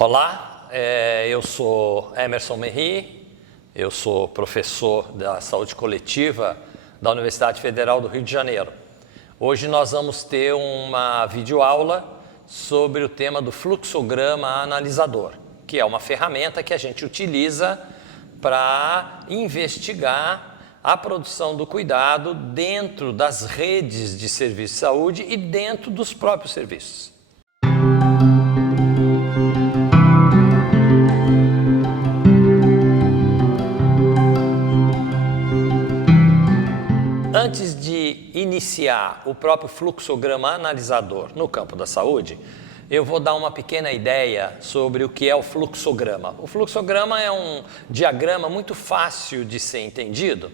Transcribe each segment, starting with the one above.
Olá, eu sou Emerson Merri, eu sou professor da Saúde Coletiva da Universidade Federal do Rio de Janeiro. Hoje nós vamos ter uma videoaula sobre o tema do fluxograma analisador, que é uma ferramenta que a gente utiliza para investigar a produção do cuidado dentro das redes de serviço de saúde e dentro dos próprios serviços. Antes de iniciar o próprio fluxograma analisador no campo da saúde, eu vou dar uma pequena ideia sobre o que é o fluxograma. O fluxograma é um diagrama muito fácil de ser entendido,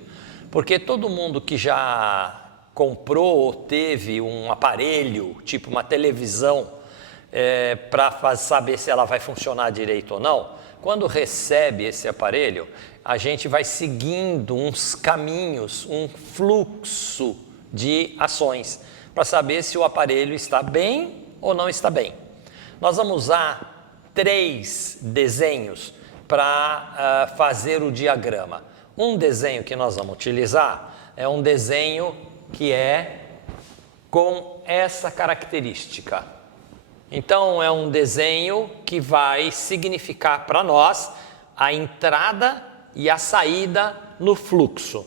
porque todo mundo que já comprou ou teve um aparelho, tipo uma televisão, para saber se ela vai funcionar direito ou não, quando recebe esse aparelho, a gente vai seguindo uns caminhos, um fluxo de ações, para saber se o aparelho está bem ou não está bem. Nós vamos usar 3 desenhos para fazer o diagrama. Um desenho que nós vamos utilizar é um desenho que é com essa característica. Então, é um desenho que vai significar para nós a entrada e a saída no fluxo.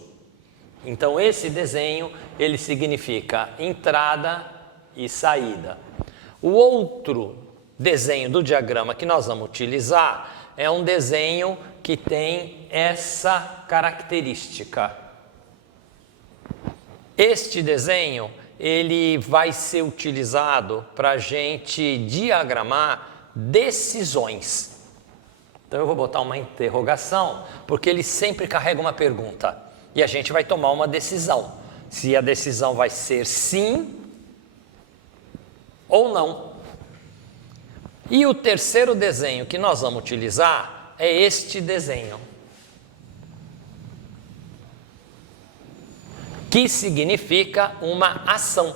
Então, esse desenho, ele significa entrada e saída. O outro desenho do diagrama que nós vamos utilizar é um desenho que tem essa característica. Este desenho, ele vai ser utilizado para a gente diagramar decisões. Então eu vou botar uma interrogação, porque ele sempre carrega uma pergunta. E a gente vai tomar uma decisão. Se a decisão vai ser sim ou não. E o terceiro desenho que nós vamos utilizar é este desenho, que significa uma ação.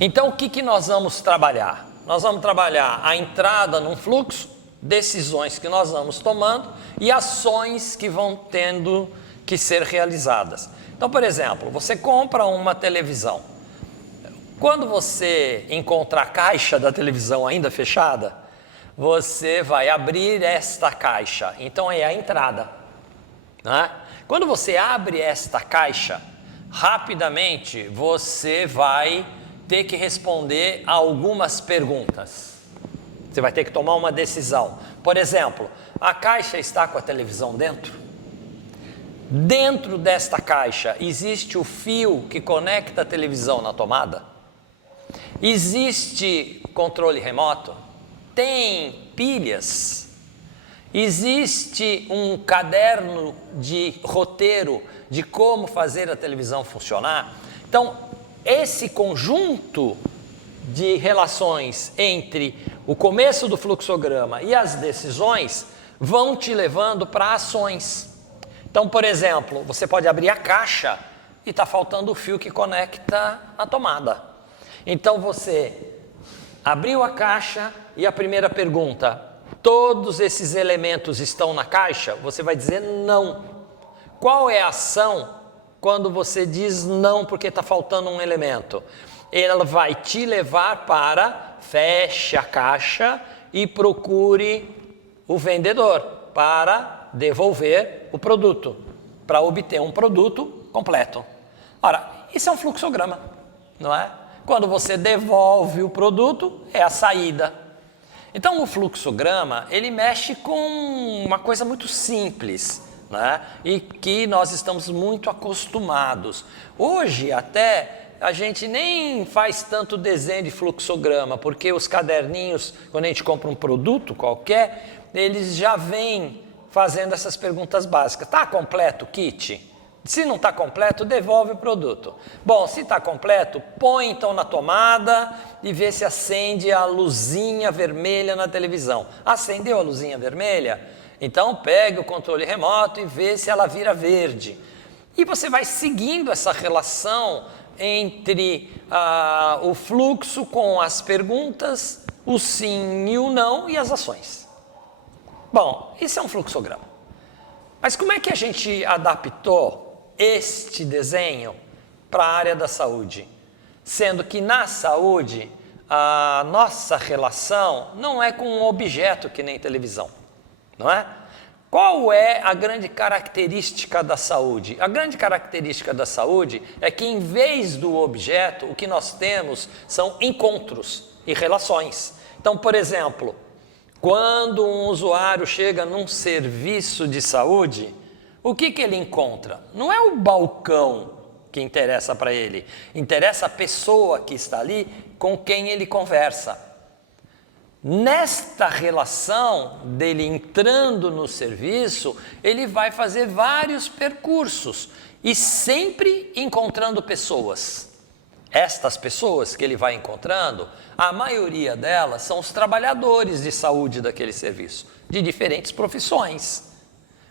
Então, o que nós vamos trabalhar? Nós vamos trabalhar a entrada num fluxo, decisões que nós vamos tomando e ações que vão tendo que ser realizadas. Então, por exemplo, você compra uma televisão. Quando você encontra a caixa da televisão ainda fechada, você vai abrir esta caixa. Então, é a entrada, né? Quando você abre esta caixa, rapidamente você vai ter que responder a algumas perguntas. Você vai ter que tomar uma decisão. Por exemplo, a caixa está com a televisão dentro? Dentro desta caixa existe o fio que conecta a televisão na tomada? Existe controle remoto? Tem pilhas? Existe um caderno de roteiro de como fazer a televisão funcionar? Então, esse conjunto de relações entre o começo do fluxograma e as decisões vão te levando para ações. Então, por exemplo, você pode abrir a caixa e está faltando o fio que conecta a tomada. Então, você abriu a caixa e a primeira pergunta: todos esses elementos estão na caixa? Você vai dizer não. Qual é a ação quando você diz não porque está faltando um elemento? Ela vai te levar para feche a caixa e procure o vendedor para devolver o produto, para obter um produto completo. Ora, isso é um fluxograma, não é? Quando você devolve o produto, é a saída. Então, o fluxograma, ele mexe com uma coisa muito simples, né? E que nós estamos muito acostumados. Hoje, até, a gente nem faz tanto desenho de fluxograma, porque os caderninhos, quando a gente compra um produto qualquer, eles já vêm fazendo essas perguntas básicas. Está completo o kit? Se não está completo, devolve o produto. Bom, se está completo, põe então na tomada e vê se acende a luzinha vermelha na televisão. Acendeu a luzinha vermelha? Então pegue o controle remoto e vê se ela vira verde. E você vai seguindo essa relação entre o fluxo com as perguntas, o sim e o não e as ações. Bom, isso é um fluxograma. Mas como é que a gente adaptou este desenho para a área da saúde? Sendo que na saúde, a nossa relação não é com um objeto que nem televisão, não é? Qual é a grande característica da saúde? A grande característica da saúde é que, em vez do objeto, o que nós temos são encontros e relações. Então, por exemplo, quando um usuário chega num serviço de saúde, o que ele encontra? Não é o balcão que interessa para ele, interessa a pessoa que está ali com quem ele conversa. Nesta relação dele entrando no serviço, ele vai fazer vários percursos e sempre encontrando pessoas. Estas pessoas que ele vai encontrando, a maioria delas são os trabalhadores de saúde daquele serviço, de diferentes profissões.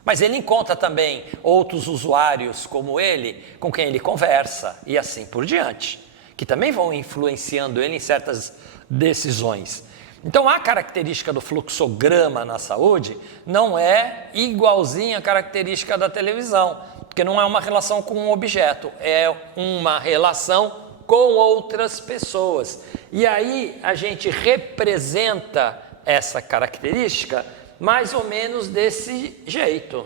Mas ele encontra também outros usuários como ele, com quem ele conversa e assim por diante, que também vão influenciando ele em certas decisões. Então, a característica do fluxograma na saúde não é igualzinha à característica da televisão, porque não é uma relação com um objeto, é uma relação com outras pessoas. E aí a gente representa essa característica mais ou menos desse jeito.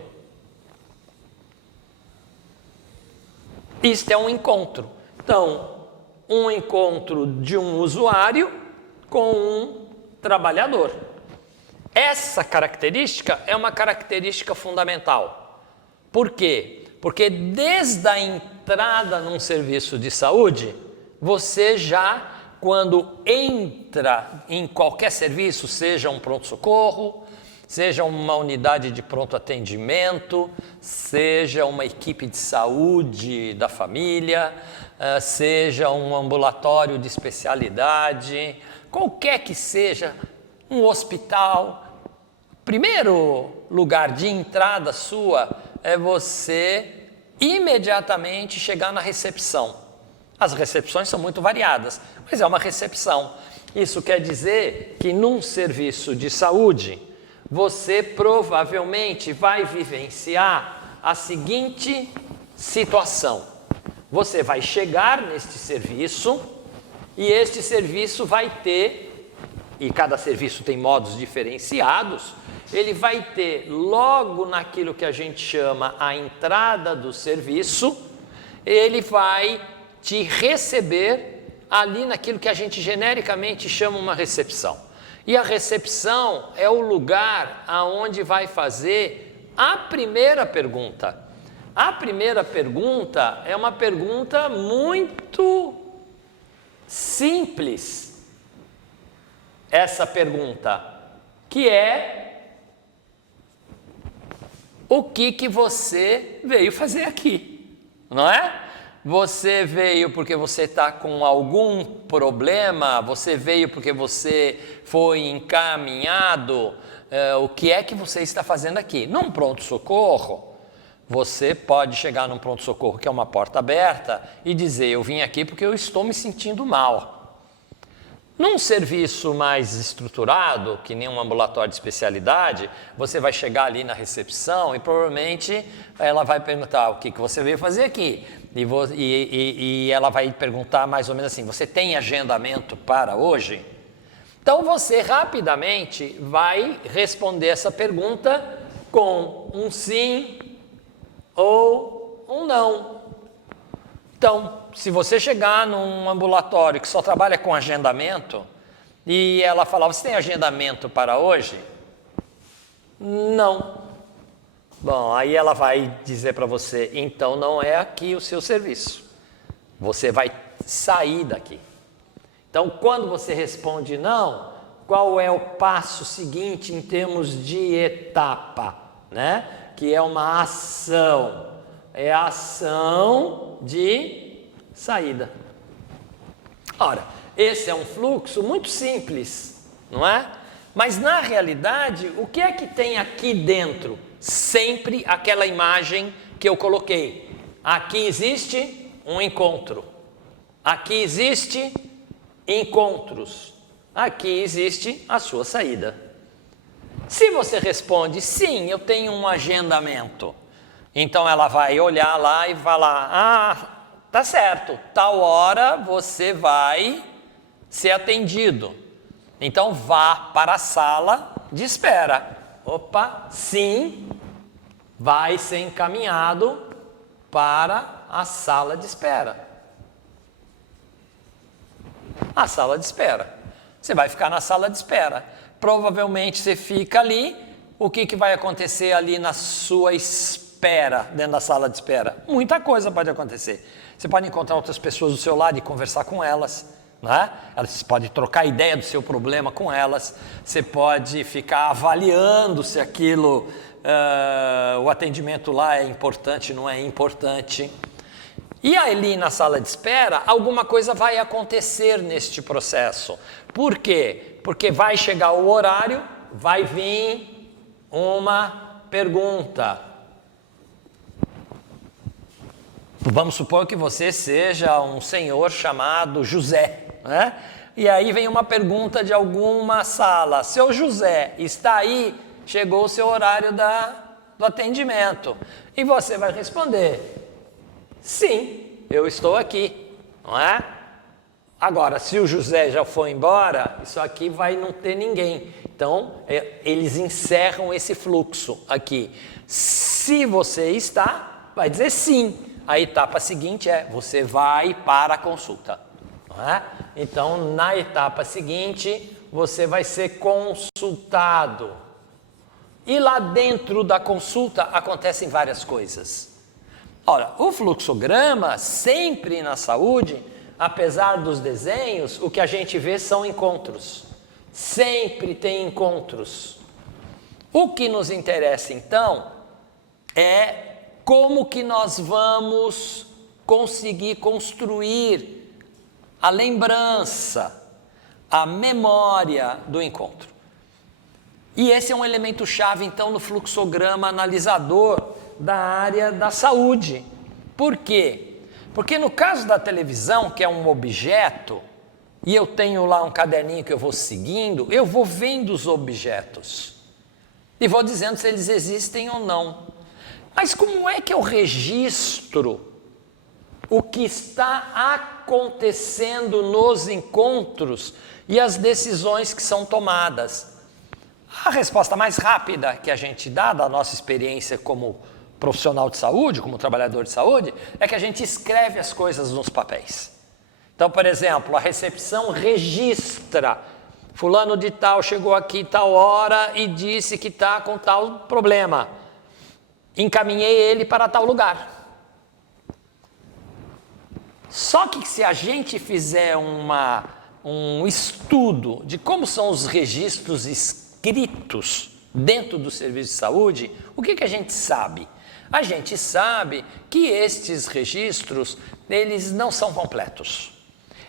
Isto é um encontro. Então, um encontro de um usuário com um trabalhador. Essa característica é uma característica fundamental. Por quê? Porque desde a entrada num serviço de saúde, você já, quando entra em qualquer serviço, seja um pronto-socorro, seja uma unidade de pronto atendimento, seja uma equipe de saúde da família, seja um ambulatório de especialidade, qualquer que seja, um hospital, primeiro lugar de entrada sua é você imediatamente chegar na recepção. As recepções são muito variadas, mas é uma recepção. Isso quer dizer que num serviço de saúde, você provavelmente vai vivenciar a seguinte situação. Você vai chegar neste serviço e este serviço vai ter, e cada serviço tem modos diferenciados, ele vai ter logo naquilo que a gente chama a entrada do serviço, ele vai te receber ali naquilo que a gente genericamente chama uma recepção. E a recepção é o lugar aonde vai fazer a primeira pergunta. A primeira pergunta é uma pergunta muito simples. Essa pergunta, que é: o que você veio fazer aqui? Não é? Você veio porque você está com algum problema, você veio porque você foi encaminhado, o que é que você está fazendo aqui? Num pronto-socorro, você pode chegar num pronto-socorro que é uma porta aberta e dizer: eu vim aqui porque eu estou me sentindo mal. Num serviço mais estruturado, que nem um ambulatório de especialidade, você vai chegar ali na recepção e provavelmente ela vai perguntar: o que você veio fazer aqui? E ela vai perguntar mais ou menos assim: você tem agendamento para hoje? Então você rapidamente vai responder essa pergunta com um sim ou um não. Então, se você chegar num ambulatório que só trabalha com agendamento e ela falar: você tem agendamento para hoje? Não. Bom, aí ela vai dizer para você: então não é aqui o seu serviço. Você vai sair daqui. Então, quando você responde não, qual é o passo seguinte em termos de etapa, né? Que é uma ação. É a ação de saída. Ora, esse é um fluxo muito simples, não é? Mas na realidade, o que é que tem aqui dentro? Sempre aquela imagem que eu coloquei. Aqui existe um encontro. Aqui existe encontros. Aqui existe a sua saída. Se você responde, sim, eu tenho um agendamento, então ela vai olhar lá e falar, ah, tá certo, tal hora você vai ser atendido. Então vá para a sala de espera. Opa, sim, vai ser encaminhado para a sala de espera. A sala de espera. Você vai ficar na sala de espera. Provavelmente você fica ali. O que vai acontecer ali na sua espera, dentro da sala de espera? Muita coisa pode acontecer. Você pode encontrar outras pessoas do seu lado e conversar com elas, né? Você pode trocar ideia do seu problema com elas. Você pode ficar avaliando se aquilo, o atendimento lá é importante, não é importante. E ali na sala de espera, alguma coisa vai acontecer neste processo. Por quê? Porque vai chegar o horário, vai vir uma pergunta. Vamos supor que você seja um senhor chamado José, né? E aí vem uma pergunta de alguma sala. Seu José, está aí? Chegou o seu horário do atendimento. E você vai responder, sim, eu estou aqui, não é? Agora, se o José já foi embora, isso aqui vai não ter ninguém. Então, eles encerram esse fluxo aqui. Se você está, vai dizer sim. A etapa seguinte é, você vai para a consulta. Não é? Então, na etapa seguinte, você vai ser consultado. E lá dentro da consulta acontecem várias coisas. Ora, o fluxograma, sempre na saúde, apesar dos desenhos, o que a gente vê são encontros. Sempre tem encontros. O que nos interessa, então, é como que nós vamos conseguir construir a lembrança, a memória do encontro. E esse é um elemento chave, então, no fluxograma analisador da área da saúde. Por quê? Porque no caso da televisão, que é um objeto, e eu tenho lá um caderninho que eu vou seguindo, eu vou vendo os objetos e vou dizendo se eles existem ou não. Mas como é que eu registro o que está acontecendo nos encontros e as decisões que são tomadas? A resposta mais rápida que a gente dá da nossa experiência como profissional de saúde, como trabalhador de saúde, é que a gente escreve as coisas nos papéis. Então, por exemplo, a recepção registra, fulano de tal chegou aqui tal hora e disse que está com tal problema. Encaminhei ele para tal lugar. Só que se a gente fizer um estudo de como são os registros escritos dentro do serviço de saúde, o que a gente sabe? A gente sabe que estes registros, eles não são completos.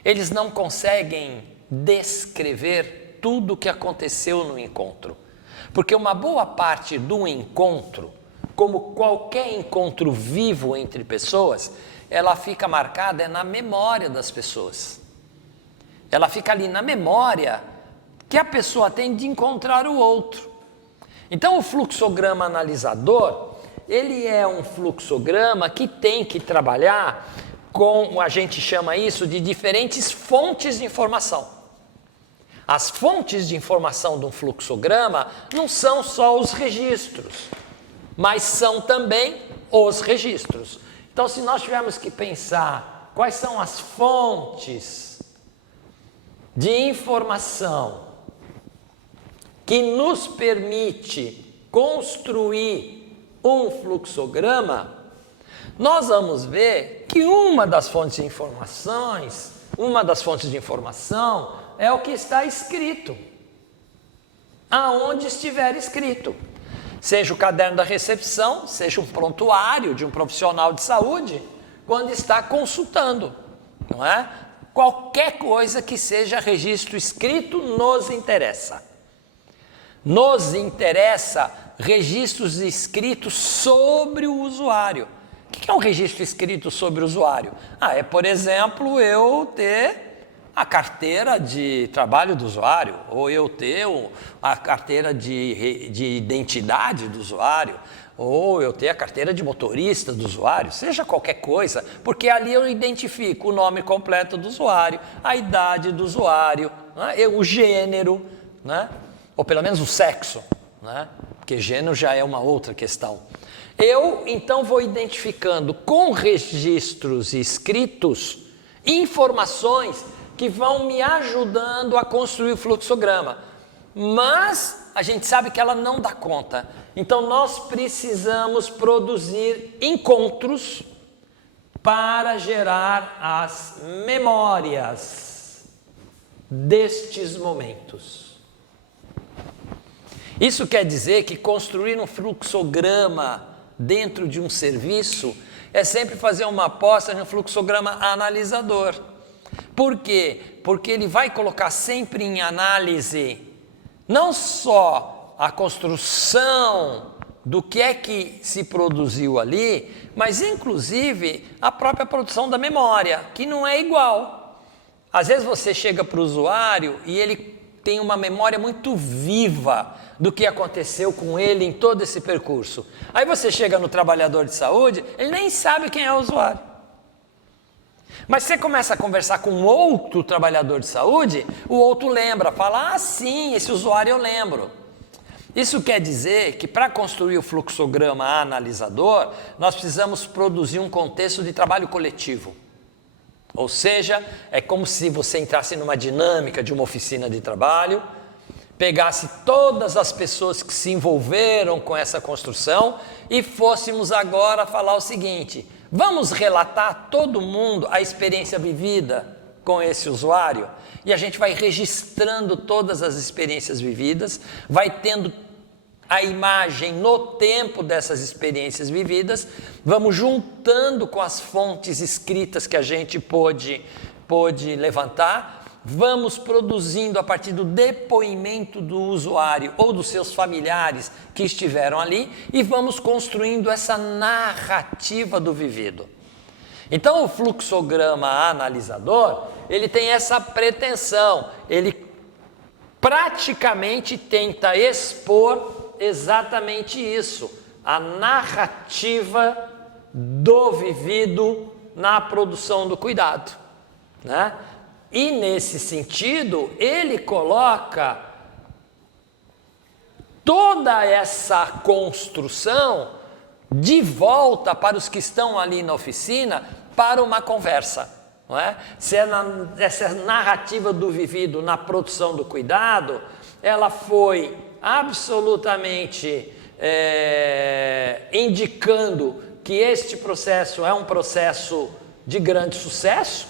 Eles não conseguem descrever tudo o que aconteceu no encontro. Porque uma boa parte do encontro, como qualquer encontro vivo entre pessoas, ela fica marcada na memória das pessoas. Ela fica ali na memória que a pessoa tem de encontrar o outro. Então, o fluxograma analisador, ele é um fluxograma que tem que trabalhar com, a gente chama isso de diferentes fontes de informação. As fontes de informação de um fluxograma não são só os registros, mas são também os registros. Então, se nós tivermos que pensar quais são as fontes de informação que nos permite construir um fluxograma, nós vamos ver que uma das fontes de informação é o que está escrito, aonde estiver escrito. Seja o caderno da recepção, seja um prontuário de um profissional de saúde, quando está consultando, não é? Qualquer coisa que seja registro escrito nos interessa. Nos interessa registros escritos sobre o usuário. que é um registro escrito sobre o usuário? É, por exemplo, eu ter a carteira de trabalho do usuário, ou eu ter a carteira de identidade do usuário, ou eu ter a carteira de motorista do usuário, seja qualquer coisa, porque ali eu identifico o nome completo do usuário, a idade do usuário, né, o gênero, né, ou pelo menos o sexo, né, porque gênero já é uma outra questão. Eu, então, vou identificando com registros escritos informações que vão me ajudando a construir o fluxograma, mas a gente sabe que ela não dá conta. Então, nós precisamos produzir encontros para gerar as memórias destes momentos. Isso quer dizer que construir um fluxograma dentro de um serviço é sempre fazer uma aposta no fluxograma analisador. Por quê? Porque ele vai colocar sempre em análise não só a construção do que é que se produziu ali, mas inclusive a própria produção da memória, que não é igual. Às vezes você chega para o usuário e ele tem uma memória muito viva do que aconteceu com ele em todo esse percurso. Aí você chega no trabalhador de saúde, ele nem sabe quem é o usuário. Mas você começa a conversar com outro trabalhador de saúde, o outro lembra, fala, sim, esse usuário eu lembro. Isso quer dizer que para construir o fluxograma analisador, nós precisamos produzir um contexto de trabalho coletivo. Ou seja, é como se você entrasse numa dinâmica de uma oficina de trabalho, pegasse todas as pessoas que se envolveram com essa construção e fôssemos agora falar o seguinte: vamos relatar todo mundo a experiência vivida com esse usuário? E a gente vai registrando todas as experiências vividas, vai tendo a imagem no tempo dessas experiências vividas, vamos juntando com as fontes escritas que a gente pôde levantar, vamos produzindo a partir do depoimento do usuário ou dos seus familiares que estiveram ali e vamos construindo essa narrativa do vivido. Então o fluxograma analisador, ele tem essa pretensão, ele praticamente tenta expor exatamente isso, a narrativa do vivido na produção do cuidado, né? E nesse sentido, ele coloca toda essa construção de volta para os que estão ali na oficina para uma conversa, não é? Se essa narrativa do vivido na produção do cuidado, ela foi absolutamente indicando que este processo é um processo de grande sucesso,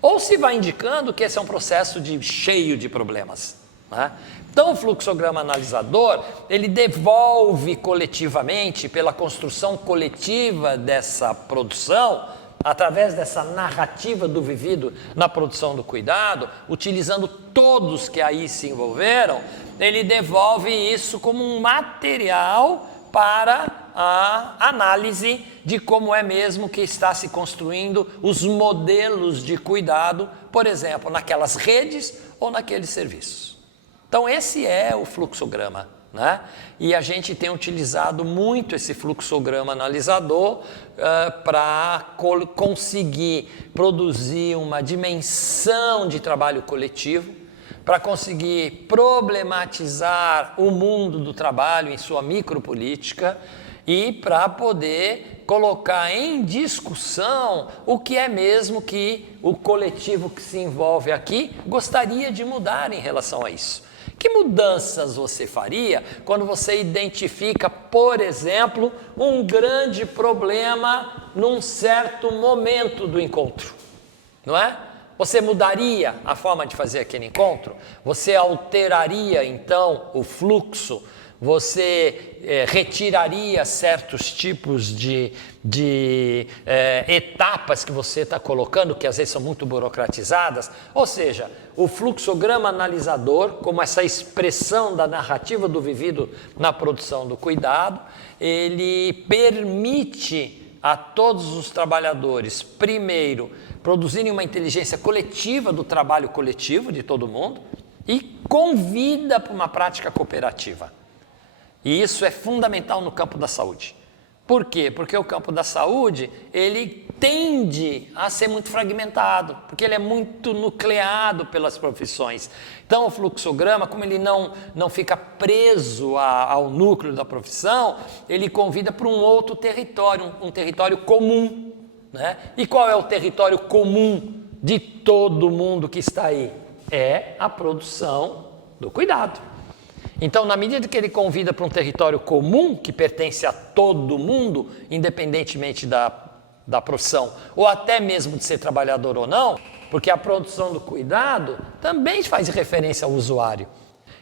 ou se vai indicando que esse é um processo cheio de problemas, né? Então o fluxograma analisador, ele devolve coletivamente, pela construção coletiva dessa produção, através dessa narrativa do vivido na produção do cuidado, utilizando todos que aí se envolveram, ele devolve isso como um material para a análise de como é mesmo que está se construindo os modelos de cuidado, por exemplo, naquelas redes ou naqueles serviços. Então esse é o fluxograma, né? E a gente tem utilizado muito esse fluxograma analisador para conseguir produzir uma dimensão de trabalho coletivo, para conseguir problematizar o mundo do trabalho em sua micropolítica e para poder colocar em discussão o que é mesmo que o coletivo que se envolve aqui gostaria de mudar em relação a isso. Que mudanças você faria quando você identifica, por exemplo, um grande problema num certo momento do encontro, não é? Você mudaria a forma de fazer aquele encontro? Você alteraria, então, o fluxo? Você retiraria certos tipos de etapas que você está colocando, que às vezes são muito burocratizadas? Ou seja, o fluxograma analisador, como essa expressão da narrativa do vivido na produção do cuidado, ele permite a todos os trabalhadores, primeiro, produzirem uma inteligência coletiva do trabalho coletivo de todo mundo e convida para uma prática cooperativa. E isso é fundamental no campo da saúde. Por quê? Porque o campo da saúde, ele tende a ser muito fragmentado, porque ele é muito nucleado pelas profissões. Então, o fluxograma, como ele não fica preso ao núcleo da profissão, ele convida para um outro território, um território comum, né? E qual é o território comum de todo mundo que está aí? É a produção do cuidado. Então, na medida que ele convida para um território comum, que pertence a todo mundo, independentemente da profissão, ou até mesmo de ser trabalhador ou não, porque a produção do cuidado também faz referência ao usuário.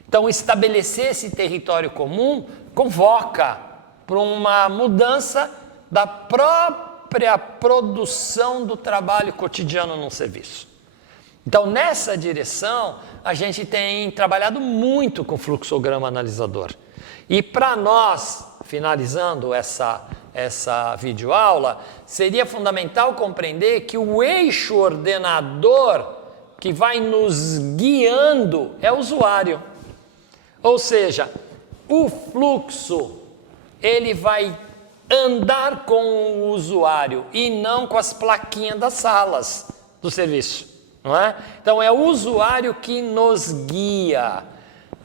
Então, estabelecer esse território comum convoca para uma mudança da própria produção do trabalho cotidiano num serviço. Então, nessa direção, a gente tem trabalhado muito com o fluxograma analisador. E para nós, finalizando essa videoaula, seria fundamental compreender que o eixo ordenador que vai nos guiando é o usuário. Ou seja, o fluxo, ele vai andar com o usuário e não com as plaquinhas das salas do serviço. Não é? Então é o usuário que nos guia,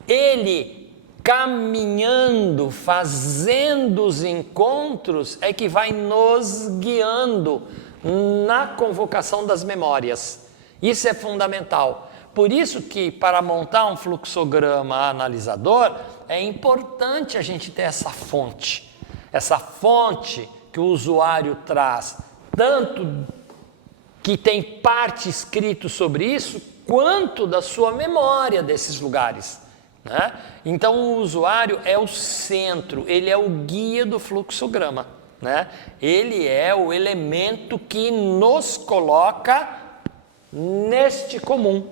ele caminhando, fazendo os encontros é que vai nos guiando na convocação das memórias. Isso é fundamental. Por isso que para montar um fluxograma analisador é importante a gente ter essa fonte que o usuário traz, tanto que tem parte escrito sobre isso, quanto da sua memória desses lugares, né? Então o usuário é o centro, ele é o guia do fluxograma, né? Ele é o elemento que nos coloca neste comum.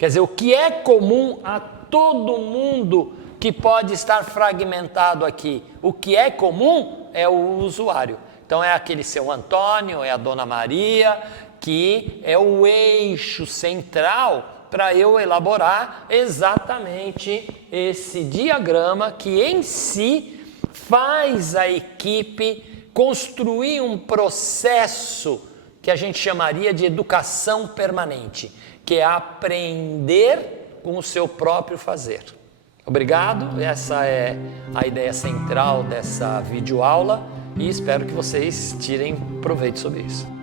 Quer dizer, o que é comum a todo mundo que pode estar fragmentado aqui, o que é comum é o usuário. Então é aquele seu Antônio, é a Dona Maria, que é o eixo central para eu elaborar exatamente esse diagrama que em si faz a equipe construir um processo que a gente chamaria de educação permanente, que é aprender com o seu próprio fazer. Obrigado, essa é a ideia central dessa videoaula. E espero que vocês tirem proveito sobre isso.